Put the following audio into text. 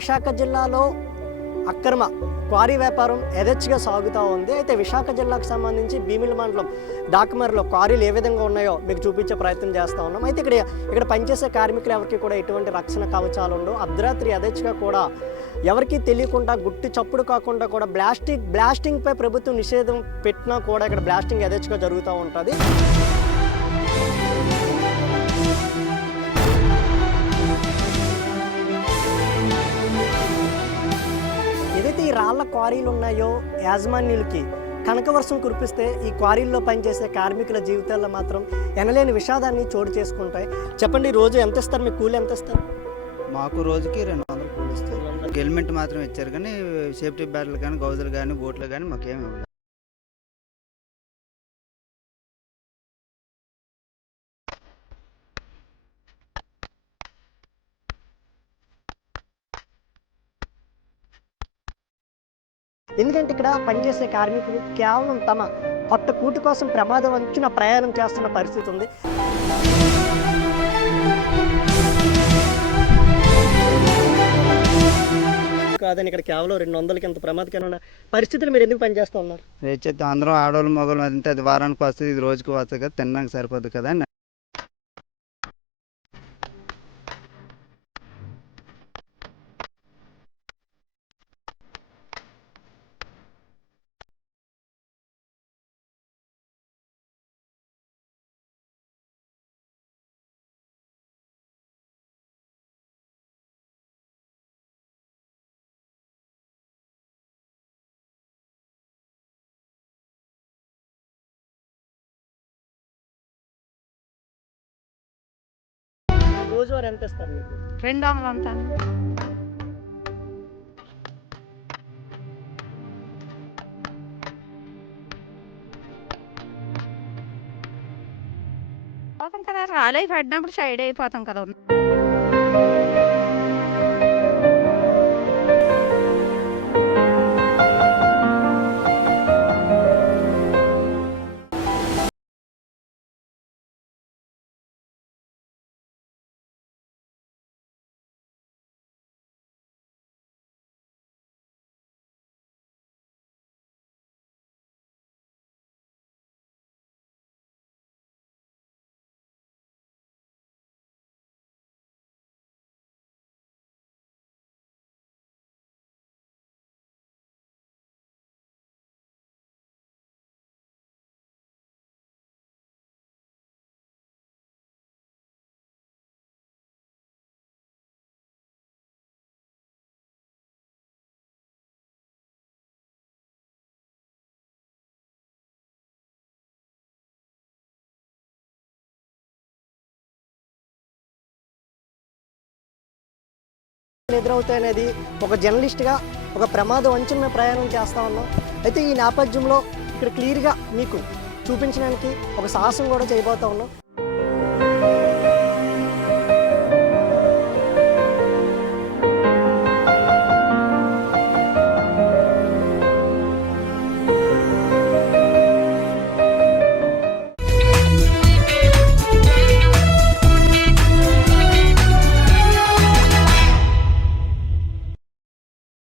విశాఖ జిల్లాలో అక్రమ క్వారీ వ్యాపారం యథేచ్ఛగా సాగుతూ ఉంది. అయితే విశాఖ జిల్లాకు సంబంధించి భీమిలి మండలం డాక్మర్లో క్వారీలు ఏ విధంగా ఉన్నాయో మీకు చూపించే ప్రయత్నం చేస్తూ ఉన్నాం. అయితే ఇక్కడ పనిచేసే కార్మికులు ఎవరికి కూడా ఎటువంటి రక్షణ కవచాలు ఉండవు. అర్ధరాత్రి యథేచ్ఛగా కూడా ఎవరికీ తెలియకుండా గుట్టి చప్పుడు కాకుండా కూడా బ్లాస్టింగ్పై ప్రభుత్వం నిషేధం పెట్టినా కూడా ఇక్కడ బ్లాస్టింగ్ యథేచ్ఛగా జరుగుతూ ఉంటుంది. ఏదైతే ఈ రాళ్ల క్వారీలు ఉన్నాయో యాజమాన్యులకి కనకవర్షం కురిపిస్తే ఈ క్వారీల్లో పనిచేసే కార్మికుల జీవితాల్లో మాత్రం ఎనలేని విషాదాన్ని చోటు చేసుకుంటాయి. చెప్పండి, రోజు ఎంత ఇస్తారు? మీ కూలి ఎంత ఇస్తారు? మాకు రోజుకి 200 కూలి ఇస్తారు. హెల్మెట్ మాత్రం ఇచ్చారు, కానీ సేఫ్టీ బ్యాట్లు కానీ గౌజులు కానీ బూట్లు కానీ మాకేమి ఇవ్వలేదు. ఎందుకంటే ఇక్కడ పనిచేసే కార్మికులు కేవలం తమ పొట్ట కూటి కోసం ప్రమాదం అంచున ప్రయాణం చేస్తున్న పరిస్థితి ఉంది. కాదని ఇక్కడ కేవలం 200కి ఎంత ప్రమాదకరమైన పరిస్థితులు మీరు ఎందుకు పనిచేస్తూ ఉన్నారు? రేచైతే అందరం ఆడవాళ్ళు మగవాళ్ళు అంతే, అది వారానికి వస్తుంది, ఇది రోజుకి వస్తుంది కదా, తినడానికి సరిపోదు కదా. రోజువారు ఎంత ఇస్తారు మీకు? 200 అంతా. పోతాం కదా, రాలే పడినప్పుడు సైడ్ అయిపోతాం కదా. ఎదురవుతాయనేది ఒక జర్నలిస్ట్గా ఒక ప్రమాదం అంచున ప్రయాణం చేస్తూ ఉన్నాం. అయితే ఈ నేపథ్యంలో ఇక్కడ క్లియర్గా మీకు చూపించడానికి ఒక సాహసం కూడా చేయబోతూ ఉన్నాం.